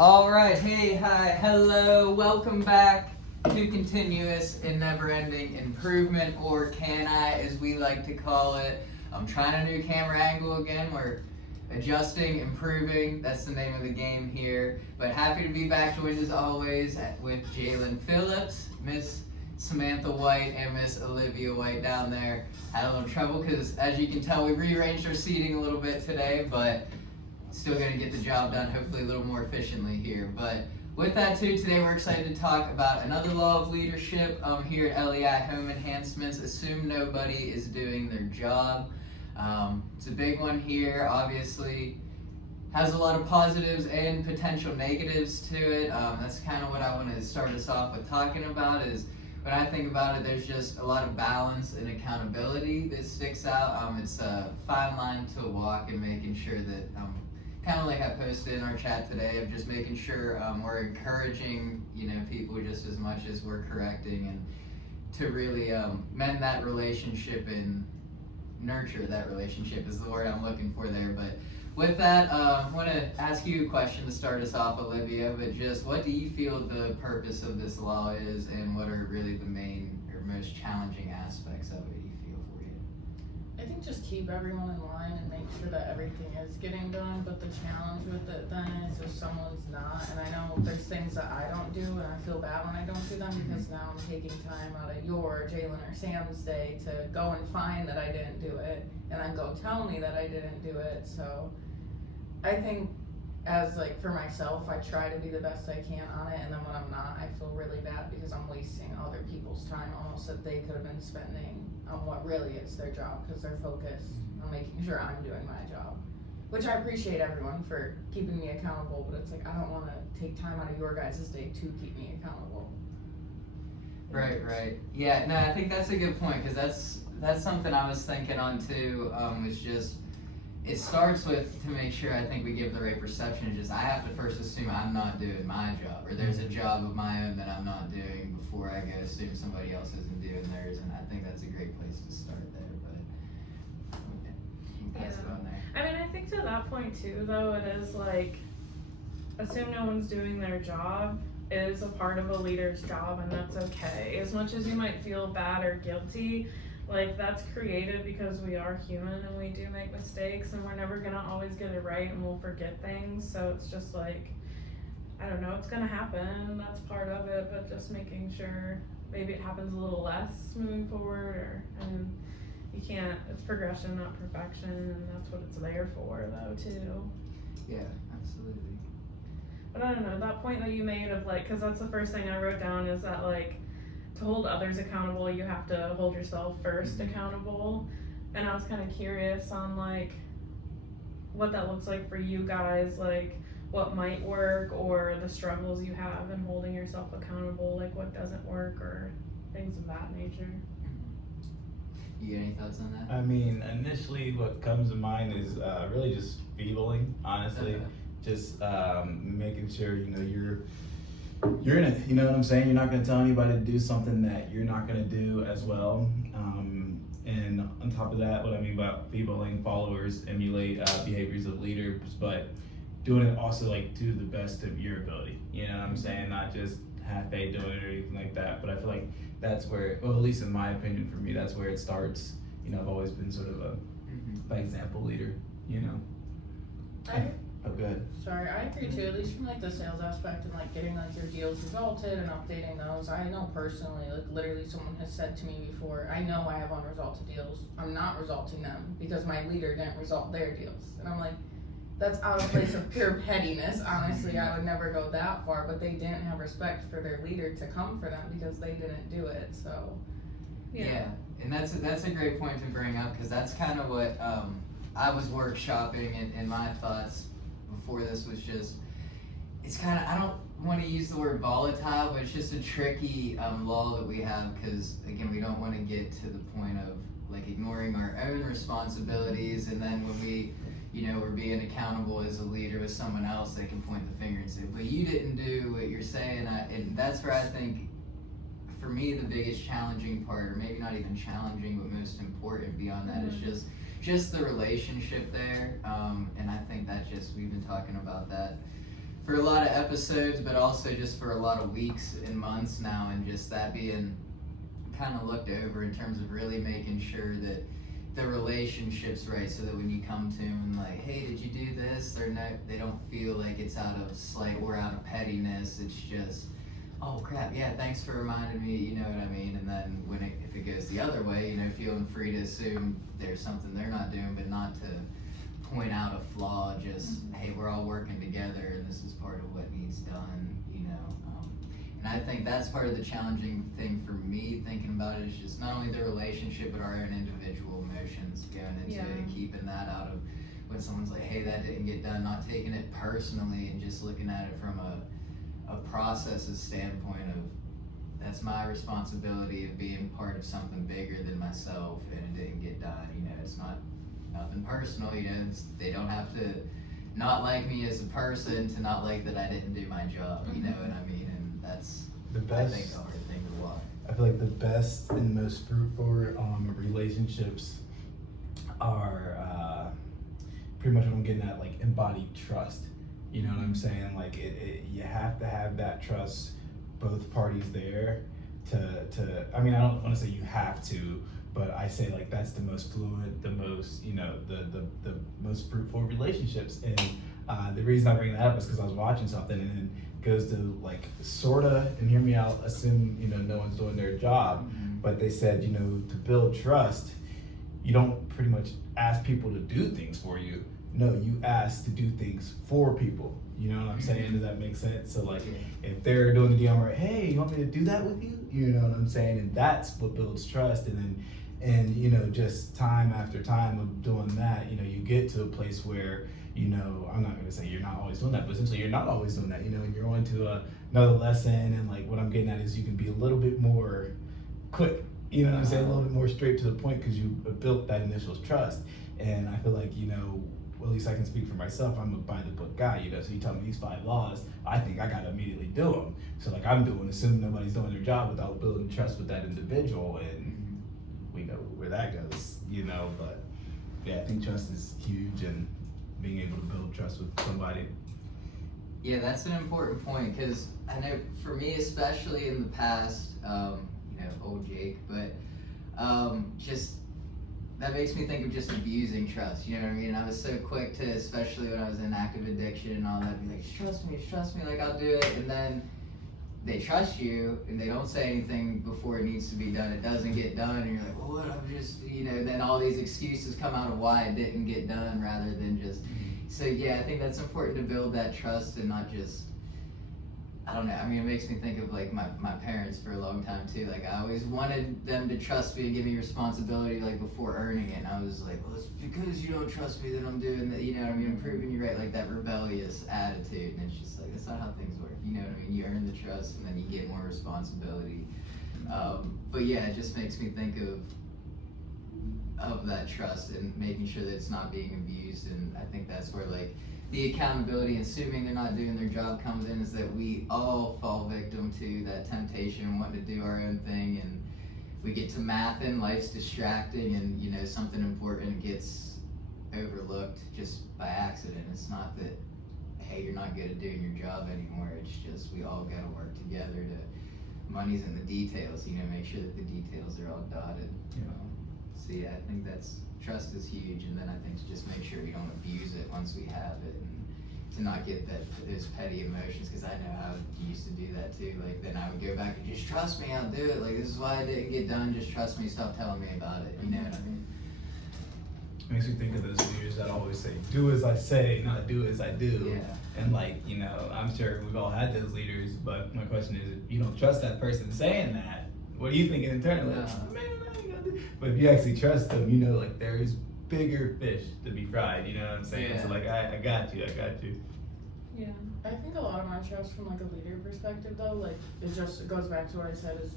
All right, hey, hi, hello, welcome back to Continuous and Never-Ending Improvement, or Can I, as we like to call it. I'm trying a new camera angle again. We're adjusting, improving. That's the name of the game here. But happy to be back, joined as always with Jalen Phillips, Miss Samantha White, and Miss Olivia White down there. Had a little trouble because, as you can tell, we rearranged our seating a little bit today, but still going to get the job done, hopefully a little more efficiently here. But with that too, today we're excited to talk about another law of leadership here at LEI Home Enhancements. Assume nobody is doing their job. It's a big one here, obviously. Has a lot of positives and potential negatives to it. That's kind of what I want to start us off with talking about is when I think about it, there's just a lot of balance and accountability that sticks out. It's a fine line to walk and making sure that kind of like I posted in our chat today of just making sure we're encouraging, people just as much as we're correcting, and to really mend that relationship and nurture that relationship is the word I'm looking for there. But with that, I want to ask you a question to start us off, Olivia, but just what do you feel the purpose of this law is, and what are really the main or most challenging aspects of it you feel for you? I think just keep everyone in line and make sure that everything is getting done, but the challenge with it then is if someone's not, and I know there's things that I don't do and I feel bad when I don't do them because now I'm taking time out of your, Jalen, or Sam's day to go and find that I didn't do it and then go tell me that I didn't do it. So I think as for myself, I try to be the best I can on it, and then when I'm not, I feel really bad because I'm wasting other people's time almost that they could have been spending on what really is their job because they're focused on making sure I'm doing my job. Which I appreciate everyone for keeping me accountable, but it's I don't want to take time out of your guys' day to keep me accountable. Right. Yeah, no, I think that's a good point because that's something I was thinking on too. Was just it starts with to make sure I think we give the right perception. Just I have to first assume I'm not doing my job, or there's a job of my own that I'm not doing before I go assume somebody else isn't doing theirs. And I think that's a great place to start there. But you can pass it on there. I mean, I think to that point too, though, it is assume no one's doing their job is a part of a leader's job, and that's okay. As much as you might feel bad or guilty, that's created because we are human and we do make mistakes and we're never gonna always get it right and we'll forget things. So it's just I don't know, it's gonna happen. That's part of it, but just making sure maybe it happens a little less moving forward, and you can't, it's progression, not perfection, and that's what it's there for though too. Yeah, absolutely. But I don't know, that point that you made of cause that's the first thing I wrote down is that to hold others accountable, you have to hold yourself first accountable. And I was kind of curious on what that looks like for you guys, what might work or the struggles you have in holding yourself accountable, what doesn't work or things of that nature. You got any thoughts on that? I mean, initially what comes to mind is really just feebling, honestly. Okay. Just making sure, you're in it, you know what I'm saying? You're not going to tell anybody to do something that you're not going to do as well. And on top of that, what I mean by feebling, followers emulate behaviors of leaders, but doing it also to the best of your ability. You know what I'm saying? Not just half-baked doing it or anything like that. But I feel like that's where, well, at least in my opinion, for me, that's where it starts. I've always been sort of a by example leader. Oh, good. Sorry, I agree too, at least from the sales aspect and getting your deals resulted and updating those. I know personally, literally someone has said to me before, I know I have unresulted deals. I'm not resulting them because my leader didn't result their deals. And I'm that's out of place of pure pettiness. Honestly, I would never go that far, but they didn't have respect for their leader to come for them because they didn't do it. So yeah. And that's a great point to bring up because that's kind of what I was workshopping and my thoughts before this was just, it's kind of, I don't want to use the word volatile, but it's just a tricky law that we have because, again, we don't want to get to the point of ignoring our own responsibilities, and then when we, we're being accountable as a leader with someone else, they can point the finger and say, but you didn't do what you're saying, and that's where I think, for me, the biggest challenging part, or maybe not even challenging, but most important beyond that is just the relationship there, and I think that we've been talking about that for a lot of episodes, but also just for a lot of weeks and months now, and just that being kind of looked over in terms of really making sure that the relationship's right, so that when you come to them and like, hey, did you do this? They don't feel like it's out of slight or out of pettiness. It's just, oh crap, yeah, thanks for reminding me, you know what I mean? And then if it goes the other way, feeling free to assume there's something they're not doing, but not to point out a flaw, just, hey, we're all working together and this is part of what needs done, and I think that's part of the challenging thing for me thinking about it, is just not only the relationship, but our own individual emotions going into it, and keeping that out of when someone's like, hey, that didn't get done, not taking it personally and just looking at it from a processes standpoint of, that's my responsibility of being part of something bigger than myself, and it didn't get done. It's not nothing personal. They don't have to not like me as a person to not like that I didn't do my job. You know what I mean? And that's The best, I think a hard thing to watch. I feel like the best and most fruitful relationships are pretty much what I'm getting at, like embodied trust. You know what I'm saying? Like you have to have that trust, both parties there to I mean, I don't want to say you have to, but I say like that's the most fluid, the most, the most fruitful relationships. And the reason I bring that up is because I was watching something, and then it goes to like sorta, and hear me out, assume no one's doing their job, but they said to build trust, you don't pretty much ask people to do things for you. No, you ask to do things for people. You know what I'm saying? Does that make sense? So like, if they're doing the deal, I'm like, hey, you want me to do that with you? You know what I'm saying? And that's what builds trust. And just time after time of doing that, you get to a place where, I'm not gonna say you're not always doing that, but essentially you're not always doing that, and you're on to another lesson. And like, what I'm getting at is you can be a little bit more quick, you know what I'm saying? A little bit more straight to the point, because you built that initial trust. And I feel like, well, at least I can speak for myself. I'm a by the book guy, so you tell me these 5 laws, I think I gotta immediately do them. So like I'm doing, assuming nobody's doing their job without building trust with that individual, and we know where that goes, but yeah, I think trust is huge, and being able to build trust with somebody. Yeah, that's an important point, because I know for me, especially in the past, old Jake, but just that makes me think of just abusing trust, you know what I mean? I was so quick to, especially when I was in active addiction and all that, be like, trust me, like I'll do it. And then they trust you and they don't say anything before it needs to be done. It doesn't get done, and you're like, well, what, I'm just, then all these excuses come out of why it didn't get done, rather than just, so yeah, I think that's important to build that trust, and not just, I don't know, I mean, it makes me think of like my parents for a long time too. Like I always wanted them to trust me and give me responsibility like before earning it. And I was like, well, it's because you don't trust me that I'm doing that, I'm proving you right, like that rebellious attitude. And it's just like, that's not how things work, you know what I mean? You earn the trust and then you get more responsibility. But yeah, it just makes me think of that trust and making sure that it's not being abused. And I think that's where like the accountability, assuming they're not doing their job, comes in, is that we all fall victim to that temptation and wanting to do our own thing, and we get to mathing, life's distracting, and something important gets overlooked just by accident. It's not that, hey, you're not good at doing your job anymore. It's just we all gotta work together to, money's in the details, make sure that the details are all dotted. So yeah, I think trust is huge, and then I think to just make sure we don't abuse it once we have it, and to not get those petty emotions, because I know how I used to do that too. Like then I would go back and just trust me, I'll do it. Like this is why I didn't get done. Just trust me. Stop telling me about it. You know what I mean? Makes me think of those leaders that always say, "Do as I say, not do as I do." Yeah. And like I'm sure we've all had those leaders, but my question is, if you don't trust that person saying that, what are you thinking internally? No. Like, man, I ain't gonna do. But if you actually trust them, like there's bigger fish to be fried. You know what I'm saying? Yeah. So like I got you. Yeah. I think a lot of my trust from like a leader perspective though, like it goes back to what I said is,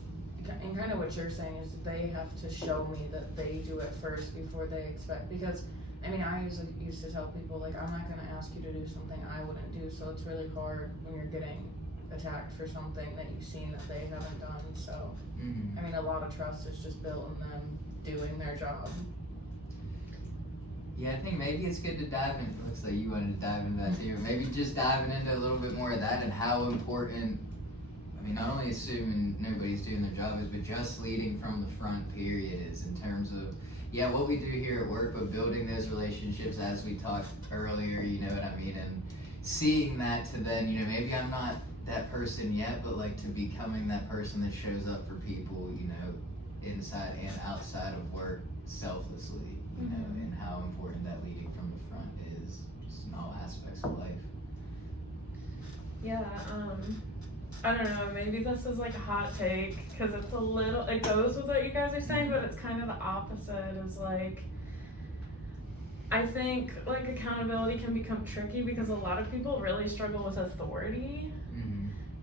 and kind of what you're saying is that they have to show me that they do it first before they expect, because I mean, I used to tell people like, I'm not gonna ask you to do something I wouldn't do, so it's really hard when you're getting attacked for something that you've seen that they haven't done. So I mean, a lot of trust is just built in them doing their job. Yeah, I think maybe it's good to dive in. Looks like you wanted to dive into that too. Maybe just diving into a little bit more of that and how important. I mean, not only assuming nobody's doing their job is, but just leading from the front. Period is in terms of what we do here at work, but building those relationships as we talked earlier. You know what I mean, and seeing that to then maybe I'm not that person yet, but like to becoming that person that shows up for people. Inside and outside of work selflessly. And how important that leading from the front is, just in all aspects of life. Yeah, I don't know, maybe this is like a hot take, because it goes with what you guys are saying, but it's kind of the opposite, is like, I think like accountability can become tricky because a lot of people really struggle with authority.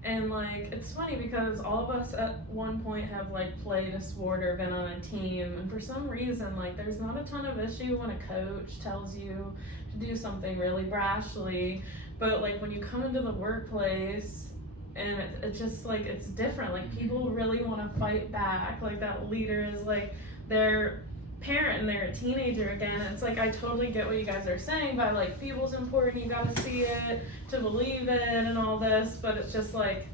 And like, it's funny because all of us at one point have like played a sport or been on a team, and for some reason like there's not a ton of issue when a coach tells you to do something really brashly, but like when you come into the workplace and it just like, it's different, like people really want to fight back, like that leader is like their parent and they're a teenager again. It's like, I totally get what you guys are saying by like people's important, you gotta see it to believe it and all this, but it's just like,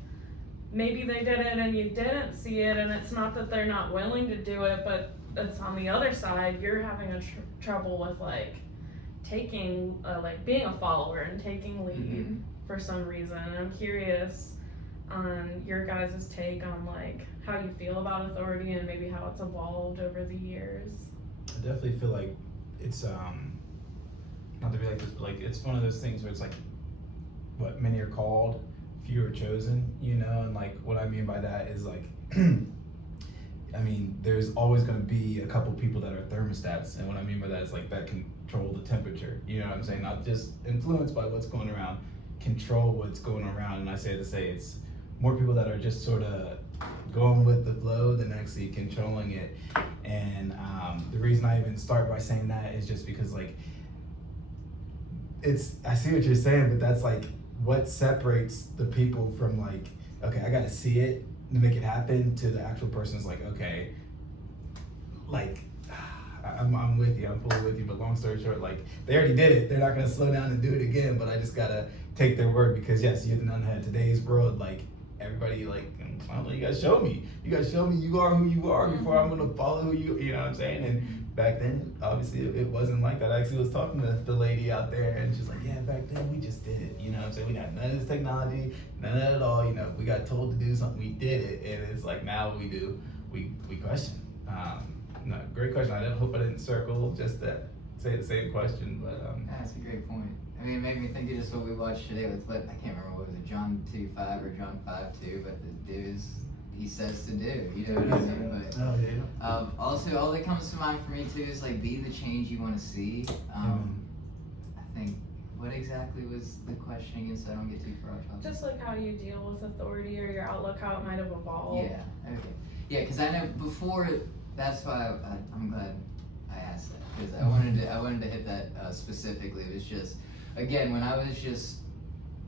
maybe they did it and you didn't see it, and it's not that they're not willing to do it, but it's on the other side, you're having a trouble with like taking like being a follower and taking lead for some reason. And I'm curious on your guys' take on like how you feel about authority and maybe how it's evolved over the years. I definitely feel like it's not to be like this, but like it's one of those things where it's like, what, many are called, few are chosen, and like what I mean by that is like I mean, there's always going to be a couple people that are thermostats, and what I mean by that is like that control the temperature, you know what I'm saying, not just influenced by what's going around, control what's going around. And I say to say it's more people that are just sort of going with the flow than actually controlling it. And the reason I even start by saying that is just because like I see what you're saying, but that's like what separates the people from like, okay, I gotta see it to make it happen, to the actual person's like, okay, like I'm with you, I'm fully with you, but long story short, like they already did it, they're not gonna slow down and do it again, but I just gotta take their word, because yes, you're the none ahead. Today's world, like everybody like, I don't know, you gotta show me you are who you are before I'm gonna follow who you know what I'm saying? And back then, obviously it wasn't like that. I actually was talking to the lady out there, and she's like, yeah, back then we just did it, you know what I'm saying? We had none of this technology, none of that at all, we got told to do something, we did it, and it's like now we do, we question. No, great question. I hope I didn't circle just to say the same question, but That's a great point. I mean, it made me think of just what we watched today with I can't remember, what was it, John 2:5 or John 5:2, but the dudes he says to do, you know what I mean? But also, all that comes to mind for me too is like, be the change you want to see. I think, what exactly was the question again, so I don't get too far off topic? Just like how you deal with authority or your outlook, how it might have evolved. Yeah, okay. Yeah, because I know before, that's why I'm glad I asked that, because I wanted to hit that specifically. It was just, again, when I was just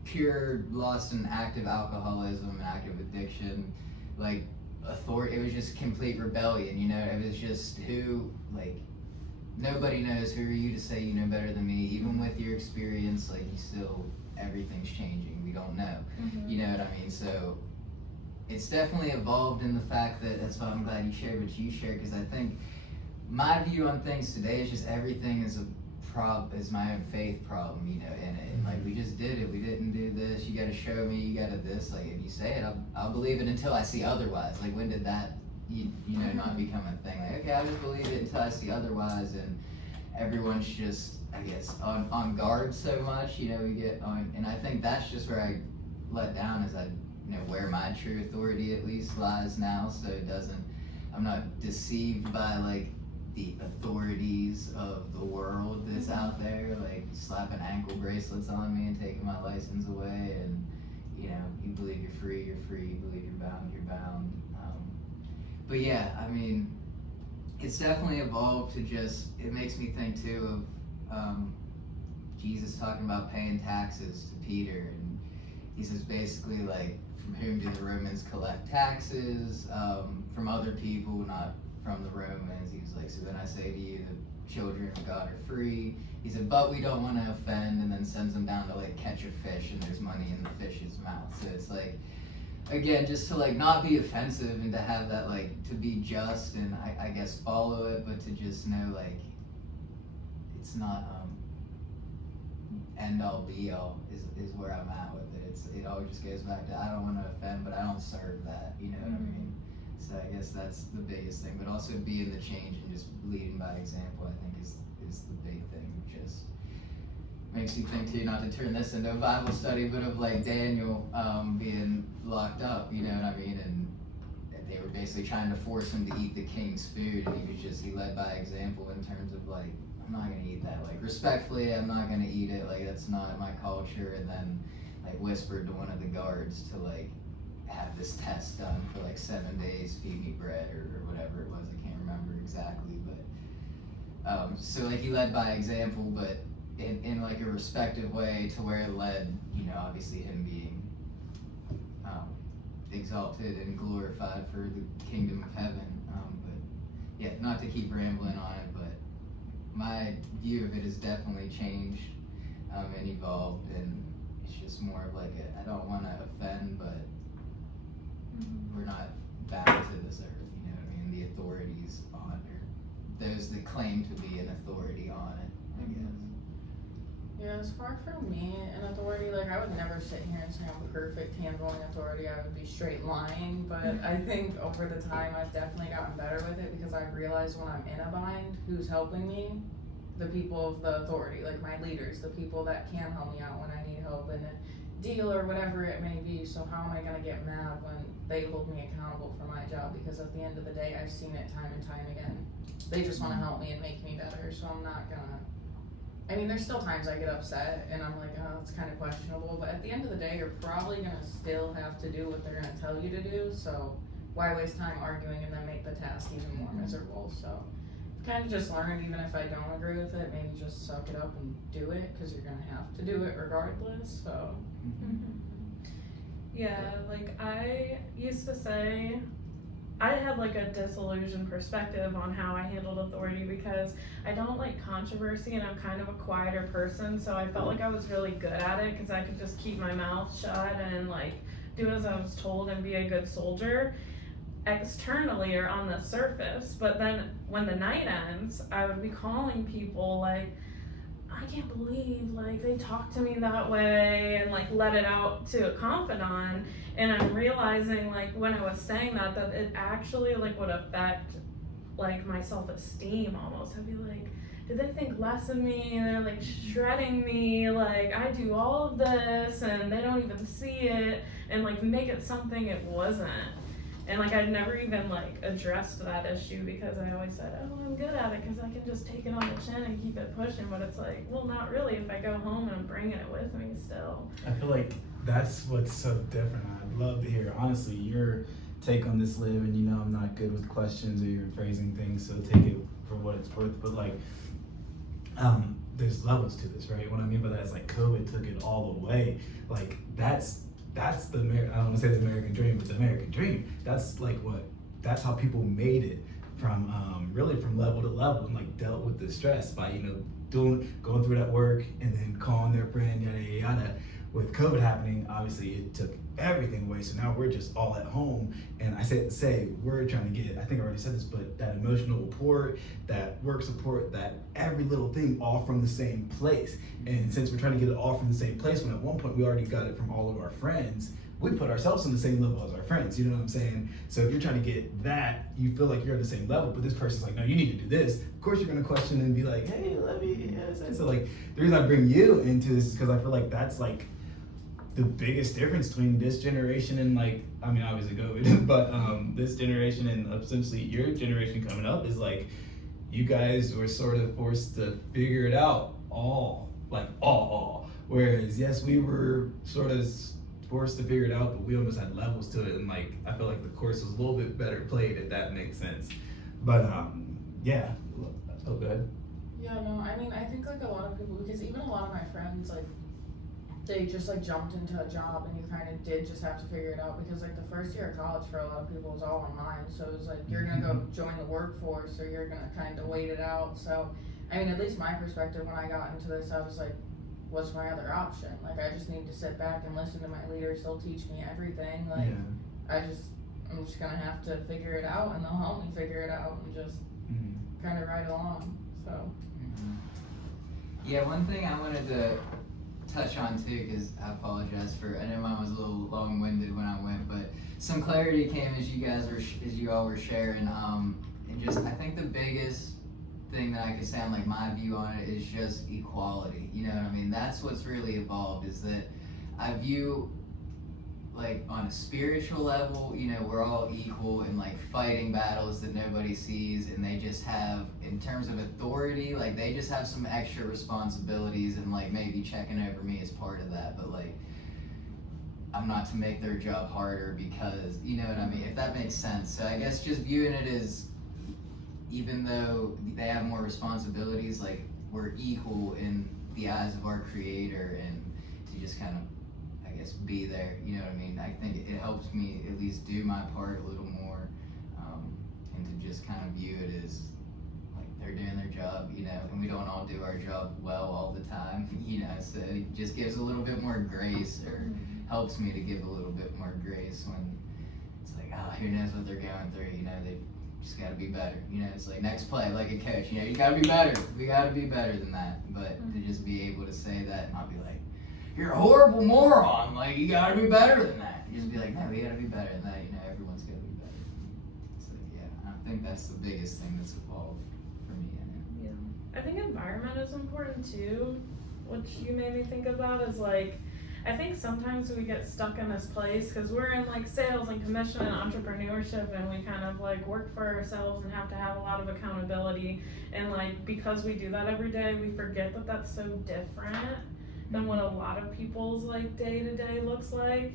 pure lost in active alcoholism and active addiction, like authority, it was just complete rebellion, it was just nobody knows, who are you to say you know better than me, even with your experience, like everything's changing, we don't know, you know what I mean? So it's definitely evolved in the fact that's why I'm glad you shared what you shared, because I think my view on things today is just everything is is my own faith problem, and like we just did it, we didn't do this, you gotta show me, you gotta this, like if you say it, I'll believe it until I see otherwise. Like when did that, not become a thing? Like, okay, I'll just believe it until I see otherwise, and everyone's just, I guess, on guard so much, we get on, and I think that's just where I let down, is where my true authority at least lies now, so I'm not deceived by like the authorities of the world that's out there, like slapping ankle bracelets on me and taking my license away, and you believe you're free, you believe you're bound. But yeah, I mean, it's definitely evolved to just, it makes me think too of Jesus talking about paying taxes to Peter, and he says basically like, from whom do the Romans collect taxes? From other people, not from the Romans. He was like, so then I say to you, children of God are free. He said, but we don't want to offend, and then sends them down to like catch a fish, and there's money in the fish's mouth. So it's like, again, just to like not be offensive and to have that like to be just and I guess follow it, but to just know like it's not end all be all is where I'm at with it. It always just goes back to I don't want to offend, but I don't serve that. You know what I mean? So I guess that's the biggest thing. But also being the change and just leading by example, I think is the big thing. Just makes you think too, not to turn this into a Bible study, but of like Daniel being locked up. You know what I mean? And they were basically trying to force him to eat the king's food, and he led by example in terms of like, I'm not gonna eat that. Like respectfully, I'm not gonna eat it. Like that's not my culture. And then like whispered to one of the guards to like have this test done for like 7 days, feed me bread or whatever it was. I can't remember exactly, but so like he led by example, but in like a respective way to where it led, you know, obviously him being exalted and glorified for the kingdom of heaven. But yeah, not to keep rambling on it, but my view of it has definitely changed and evolved, and it's just more of like I don't want to offend, but we're not bound to this earth, you know what I mean? The authorities on it, or those that claim to be an authority on it, I guess. Yeah, as far from me, an authority, like I would never sit here and say I'm perfect handling authority. I would be straight lying, but I think over the time I've definitely gotten better with it because I've realized when I'm in a bind, who's helping me? The people of the authority, like my leaders, the people that can help me out when I need help in a deal or whatever it may be. So how am I gonna get mad when they hold me accountable for my job? Because at the end of the day, I've seen it time and time again. They just wanna help me and make me better, so I'm not gonna, I mean, there's still times I get upset and I'm like, oh, it's kind of questionable, but at the end of the day, you're probably gonna still have to do what they're gonna tell you to do, so why waste time arguing and then make the task even more miserable? So kind of just learned, even if I don't agree with it, maybe just suck it up and do it, because you're gonna have to do it regardless, so. Yeah, like I used to say, I had like a disillusioned perspective on how I handled authority because I don't like controversy and I'm kind of a quieter person, so I felt like I was really good at it because I could just keep my mouth shut and like do as I was told and be a good soldier externally or on the surface. But then when the night ends, I would be calling people like, I can't believe like they talked to me that way, and like let it out to a confidant. And I'm realizing like when I was saying that it actually like would affect like my self-esteem almost. I'd be like, did they think less of me? And they're like shredding me, like I do all of this and they don't even see it, and like make it something it wasn't. And like I'd never even like addressed that issue because I always said, oh, I'm good at it because I can just take it on the chin and keep it pushing. But it's like, well, not really if I go home and I'm bringing it with me still. I feel like that's what's so different. I'd love to hear, honestly, your take on this, Liv, and you know I'm not good with questions or you're phrasing things, so take it for what it's worth. But like, there's levels to this, right? What I mean by that is like COVID took it all the way. Like that's the I don't want to say the American dream, but the American dream. That's how people made it from really from level to level, and like dealt with the stress by going through that work and then calling their friend, yada yada yada. With COVID happening, obviously it took everything away. So now we're just all at home, and I say we're trying to get, I think I already said this, but that emotional support, that work support, that every little thing all from the same place. And since we're trying to get it all from the same place, when at one point we already got it from all of our friends, we put ourselves on the same level as our friends, you know what I'm saying? So if you're trying to get that, you feel like you're on the same level, but this person's like, no, you need to do this. Of course you're gonna question and be like, hey, let me, so like, the reason I bring you into this is because I feel like that's like the biggest difference between this generation and like, I mean, obviously COVID, but this generation and essentially your generation coming up is like, you guys were sort of forced to figure it out all. Whereas, yes, we were sort of forced to figure it out, but we almost had levels to it. And like, I feel like the course was a little bit better played, if that makes sense. But yeah, oh, good. Yeah, no, I mean, I think like a lot of people, because even a lot of my friends, like, they just like jumped into a job and you kind of did just have to figure it out, because like the first year of college for a lot of people was all online. So it was like, you're gonna go join the workforce or you're gonna kind of wait it out. So I mean, at least my perspective when I got into this, I was like, what's my other option? Like, I just need to sit back and listen to my leaders. They'll teach me everything. Like, I'm just gonna have to figure it out, and they'll help me figure it out, and just kind of ride along. So. Yeah, one thing I wanted to touch on too, because I apologize I know mine was a little long-winded when I went, but some clarity came as you all were sharing, and just I think the biggest thing that I could say on like my view on it is just equality. You know what I mean? That's what's really evolved, is that I view like on a spiritual level, you know, we're all equal in like fighting battles that nobody sees, and they just have, in terms of authority, like they just have some extra responsibilities, and like maybe checking over me as part of that, but like I'm not to make their job harder because, you know what I mean, if that makes sense. So I guess just viewing it as, even though they have more responsibilities, like we're equal in the eyes of our Creator, and to just kind of, I guess, be there, you know what I mean? I think it helps me at least do my part a little more, and to just kind of view it as like they're doing their job, you know, and we don't all do our job well all the time, you know, so it just gives a little bit more grace, or helps me to give a little bit more grace when it's like, who knows what they're going through, you know, they just gotta be better, you know, it's like next play, like a coach, you know, you gotta be better, we gotta be better than that, but to just be able to say that and not be like, you're a horrible moron, like you gotta be better than that. You just be like, no, we gotta be better than that, you know, everyone's gotta be better. So yeah, I think that's the biggest thing that's evolved for me in it. Yeah. I think environment is important too, which you made me think about is like, I think sometimes we get stuck in this place because we're in like sales and commission and entrepreneurship, and we kind of like work for ourselves and have to have a lot of accountability, and like because we do that every day, we forget that that's so different than what a lot of people's like day to day looks like.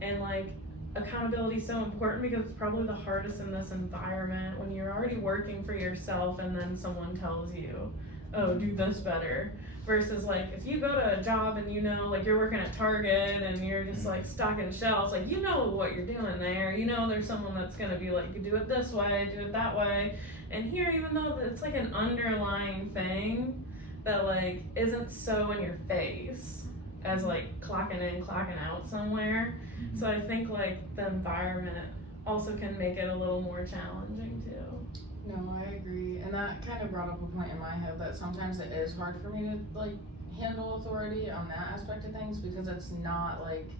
And like accountability is so important because it's probably the hardest in this environment when you're already working for yourself and then someone tells you, oh, do this better. Versus like if you go to a job and you know, like you're working at Target and you're just like stocking shelves, like you know what you're doing there, you know there's someone that's gonna be like, you do it this way, do it that way. And here, even though it's like an underlying thing that like isn't so in your face as like clocking in, clocking out somewhere. So I think like the environment also can make it a little more challenging too. No, I agree, and that kind of brought up a point in my head that sometimes it is hard for me to like handle authority on that aspect of things, because it's not like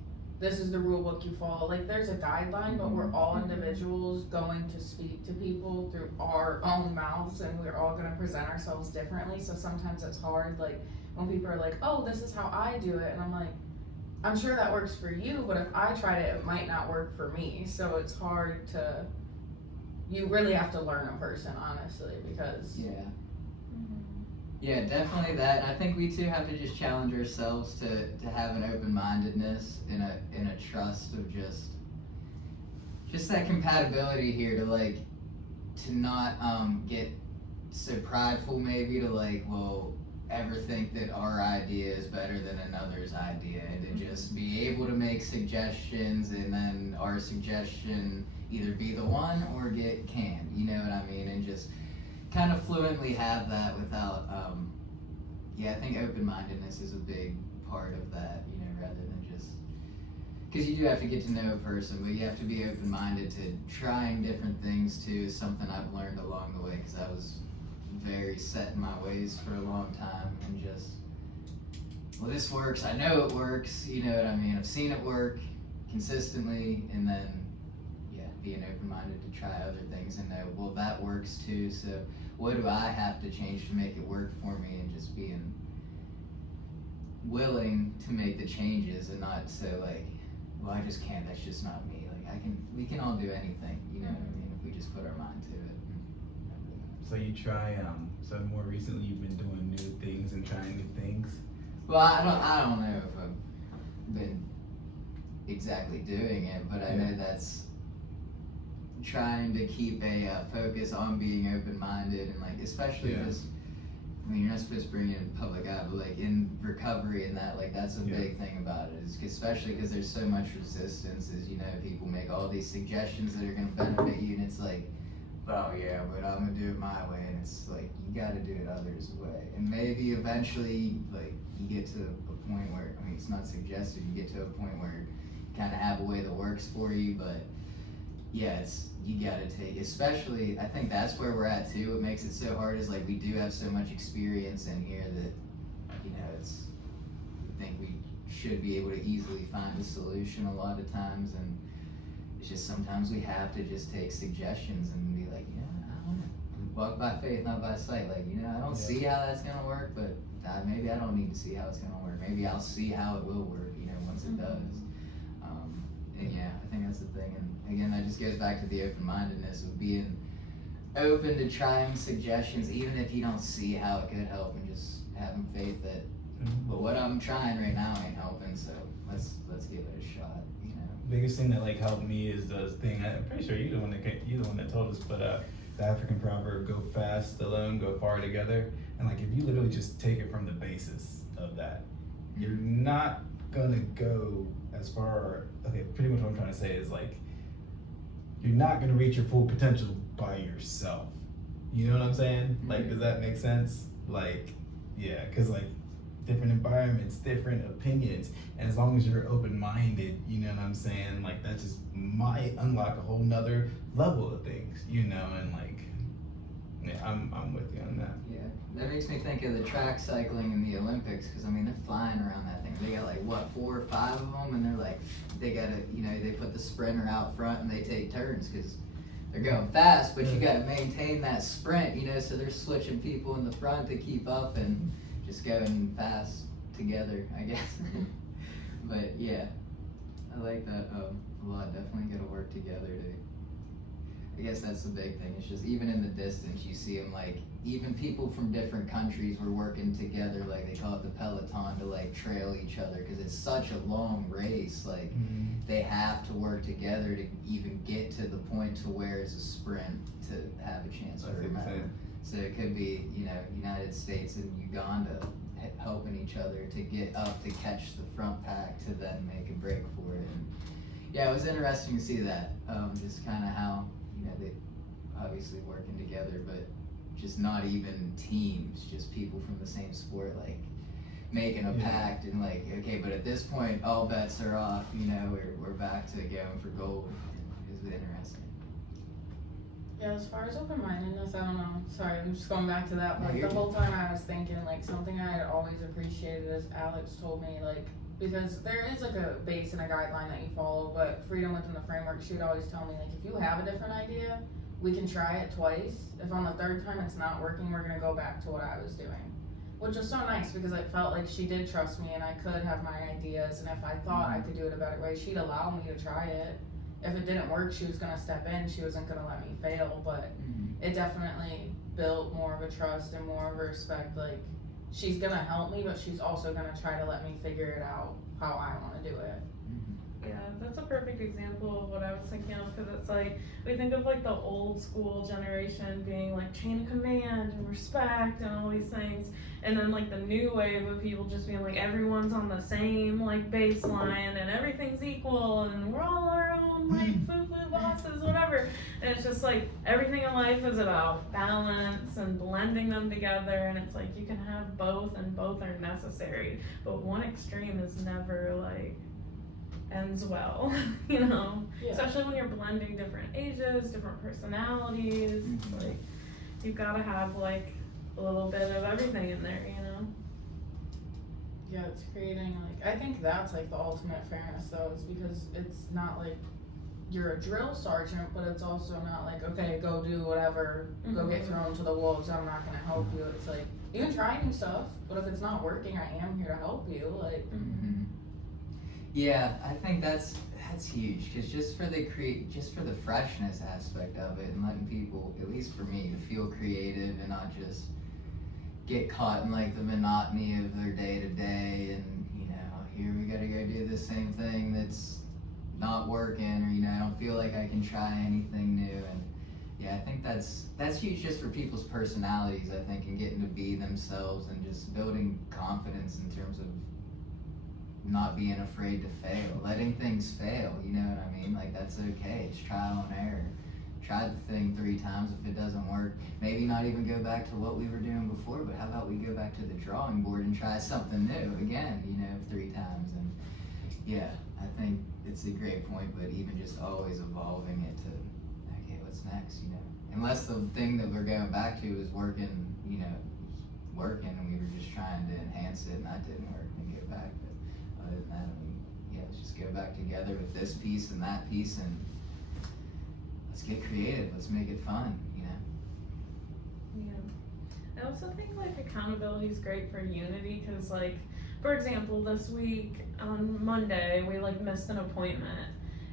this is the rule book you follow. Like there's a guideline, but we're all individuals going to speak to people through our own mouths, and we're all going to present ourselves differently. So sometimes it's hard, like when people are like, oh, this is how I do it, and I'm like, I'm sure that works for you, but if I tried it, it might not work for me. So it's hard to, you really have to learn a person, honestly, because Yeah, definitely that. And I think we too have to just challenge ourselves to have an open-mindedness and a trust of just that compatibility here, to like to not get so prideful maybe to like, well, ever think that our idea is better than another's idea, and to just be able to make suggestions, and then our suggestion either be the one or get canned, you know what I mean, and just kind of fluently have that without, I think open-mindedness is a big part of that, you know, rather than just, because you do have to get to know a person, but you have to be open-minded to trying different things too, is something I've learned along the way, because I was very set in my ways for a long time, and just, well, this works, I know it works, you know what I mean, I've seen it work consistently, and then, being open-minded to try other things and know, well, that works too, so what do I have to change to make it work for me, and just being willing to make the changes, and not so like, well, I just can't, that's just not me, like we can all do anything, you know what I mean, if we just put our mind to it. So you try, so more recently you've been doing new things and trying new things? Well, I don't know if I've been exactly doing it, but I know that's trying to keep a focus on being open-minded, and like especially just, I mean, you're not supposed to bring it in public eye, but like in recovery and that, like that's a big thing about it, is especially because there's so much resistance, is, you know, people make all these suggestions that are going to benefit you, and it's like, oh yeah, but I'm gonna do it my way, and it's like you got to do it others' way, and maybe eventually, like you get to a point where I mean, it's not suggested. You get to a point where you kind of have a way that works for you, but yeah, it's you got to take, especially I think that's where we're at too. What makes it so hard is like we do have so much experience in here that you know it's. I think we should be able to easily find a solution a lot of times, and it's just sometimes we have to just take suggestions and be like, I don't know, walk by faith, not by sight. Like, I don't see how that's gonna work, but maybe I don't need to see how it's gonna work. Maybe I'll see how it will work, once it does. And yeah, I think that's the thing. And again, that just goes back to the open-mindedness of being open to trying suggestions, even if you don't see how it could help, and just having faith that, but what I'm trying right now ain't helping, so let's give it a shot. Biggest thing that like helped me is the thing. I'm pretty sure you're the one that told us, but the African proverb: "Go fast alone, go far together." And like if you literally just take it from the basis of that, you're not gonna go as far. Okay, pretty much what I'm trying to say is like you're not gonna reach your full potential by yourself. You know what I'm saying? Like, does that make sense? Like, yeah, because like different environments, different opinions, and as long as you're open-minded, you know what I'm saying, like that just might unlock a whole nother level of things, and like, yeah, I'm with you on that. Yeah, that makes me think of the track cycling in the Olympics, because I mean they're flying around that thing. They got like what 4 or 5 of them, and they're like they gotta they put the sprinter out front and they take turns because they're going fast, but you gotta maintain that sprint, so they're switching people in the front to keep up and just going fast together, I guess. But yeah, I like that a lot. Definitely gotta work together I guess that's the big thing. It's just even in the distance, you see them like even people from different countries were working together. Like they call it the peloton to like trail each other because it's such a long race. Like they have to work together to even get to the point to where it's a sprint to have a chance for a medal. So it could be, United States and Uganda helping each other to get up to catch the front pack to then make a break for it. And yeah, it was interesting to see that. Just kind of how, they obviously working together, but just not even teams, just people from the same sport, like making a pact and like, okay, but at this point, all bets are off, we're back to going for gold. It was interesting. Yeah, as far as open-mindedness, I don't know. Sorry, I'm just going back to that. But No, the whole time I was thinking, like, something I had always appreciated is Alex told me, like, because there is, like, a base and a guideline that you follow, but freedom within the framework, she would always tell me, like, if you have a different idea, we can try it twice. If on the third time it's not working, we're going to go back to what I was doing. Which was so nice because I felt like she did trust me and I could have my ideas, and if I thought I could do it a better way, she'd allow me to try it. If it didn't work, she was gonna step in, she wasn't gonna let me fail, but it definitely built more of a trust and more of a respect, like, she's gonna help me, but she's also gonna try to let me figure it out how I wanna do it. Yeah, that's a perfect example of what I was thinking of, because it's like, we think of like the old school generation being like chain of command and respect and all these things, and then like the new wave of people just being like everyone's on the same like baseline and everything's equal and we're all our own like foo-foo bosses, whatever. And it's just like everything in life is about balance and blending them together, and it's like you can have both and both are necessary, but one extreme is never like ends well, Yeah. especially when you're blending different ages, different personalities. It's like you've got to have like a little bit of everything in there, Yeah, it's creating like, I think that's like the ultimate fairness though, is because it's not like you're a drill sergeant, but it's also not like, okay, go do whatever, go get thrown to the wolves, I'm not gonna help you. It's like, you can try new stuff, but if it's not working, I am here to help you, like. Yeah, I think that's huge, because just for the freshness aspect of it and letting people, at least for me, to feel creative and not just get caught in like the monotony of their day to day and here we gotta go do the same thing that's not working, or I don't feel like I can try anything new. And yeah, I think that's huge just for people's personalities, I think, and getting to be themselves and just building confidence in terms of not being afraid to fail, letting things fail, you know what I mean? Like, that's okay, it's trial and error. try the thing 3 times. If it doesn't work, maybe not even go back to what we were doing before, but how about we go back to the drawing board and try something new again, 3 times. And yeah, I think it's a great point, but even just always evolving it to, okay, what's next, Unless the thing that we're going back to is working, and we were just trying to enhance it and that didn't work, and go back. But other than that, let's just go back together with this piece and that piece, and let's get creative. Let's make it fun, Yeah. I also think like accountability is great for unity because like, for example, this week on Monday we like missed an appointment.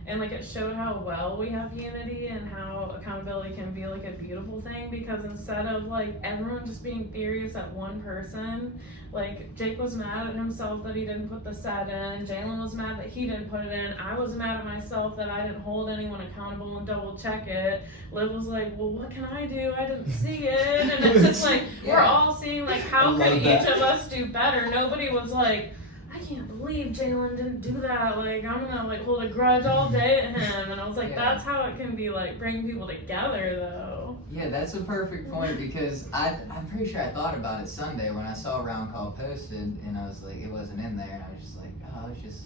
And like it showed how well we have unity and how accountability can be like a beautiful thing, because instead of like everyone just being furious at one person, like Jake was mad at himself that he didn't put the set in, Jalen was mad that he didn't put it in, I was mad at myself that I didn't hold anyone accountable and double check it. Liv was like, well, what can I do? I didn't see it. And it's just like, we're all seeing like how could each of us do better. Nobody was like, I can't believe Jalen didn't do that. Like, I'm gonna like hold a grudge all day at him. And I was like, that's how it can be like bring people together though. Yeah, that's a perfect point, because I'm pretty sure I thought about it Sunday when I saw Round Call posted, and I was like, it wasn't in there, and I was just like, oh, it's just,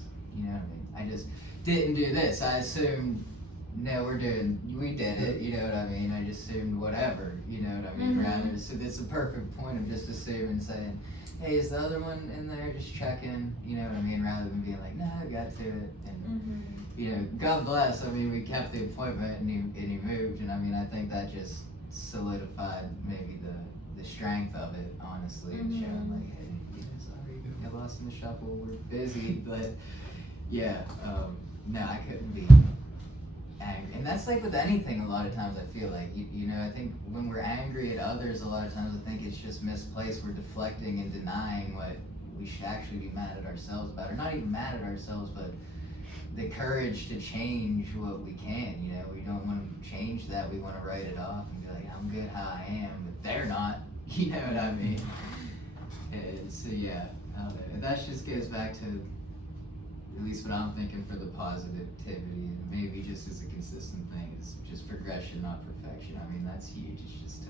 I just didn't do this. I assumed, no, we did it, I just assumed whatever, rather, so it's a perfect point of just assuming, saying, hey, is the other one in there? Just checking, rather than being like, no, I got to it. And, God bless, we kept the appointment and he moved. And I think that just solidified maybe the strength of it, honestly, and showing like, hey, sorry, got lost in the shuffle, we're busy. But yeah, no, I couldn't be angry. And that's like with anything a lot of times, I feel like, I think when we're angry at others, a lot of times I think it's just misplaced. We're deflecting and denying what we should actually be mad at ourselves about, or not even mad at ourselves, but the courage to change what we can, we don't want to change that. We want to write it off and be like, I'm good how I am, but they're not, you know what I mean? And so yeah, that just goes back to at least what I'm thinking for the positivity, and maybe just as a consistent thing, is just progression, not perfection. That's huge. It's just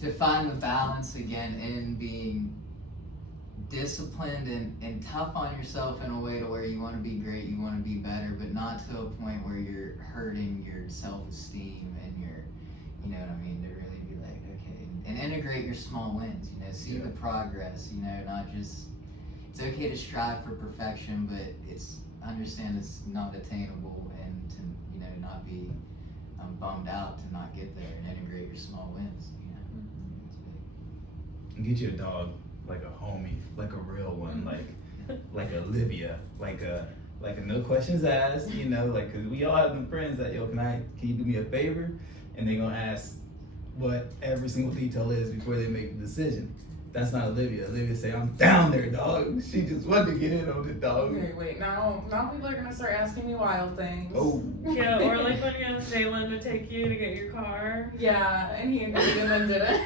to find the balance again in being disciplined and tough on yourself in a way to where you want to be great, you want to be better, but not to a point where you're hurting your self-esteem and your, to really be like, okay, and integrate your small wins, see the progress, not just, it's okay to strive for perfection, but understand it's not attainable, and to, not be bummed out to not get there, and integrate your small wins, And get you a dog, like a homie, like a real one, like Olivia, like a no questions asked, cause we all have them friends that, can you do me a favor? And they gonna ask what every single detail is before they make a decision. That's not Olivia. Olivia say, I'm down there, dog. She just wanted to get in on it, dog. Okay, wait, now people are gonna start asking me wild things. Oh. Yeah, or like when you asked Jalen to take you to get your car. Yeah, and he agreed and then did it.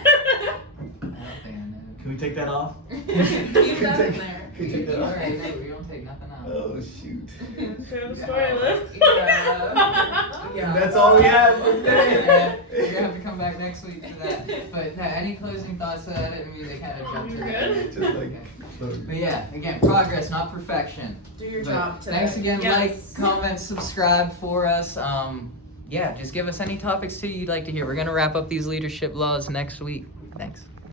Can we take that off? Keep that in there. Can we take that off? We don't take nothing out. Oh, shoot. Share the story, Liv. Yeah. That's all we have for today. You're gonna have to come back next week for that. But no, any closing thoughts to that? I didn't mean to kind of jump to You're that. good. Just like, But yeah, again, progress, not perfection. Do your But job today. thanks again. Yes. Like, comment, subscribe for us. Yeah, just give us any topics too you'd like to hear. We're gonna wrap up these leadership laws next week. Thanks.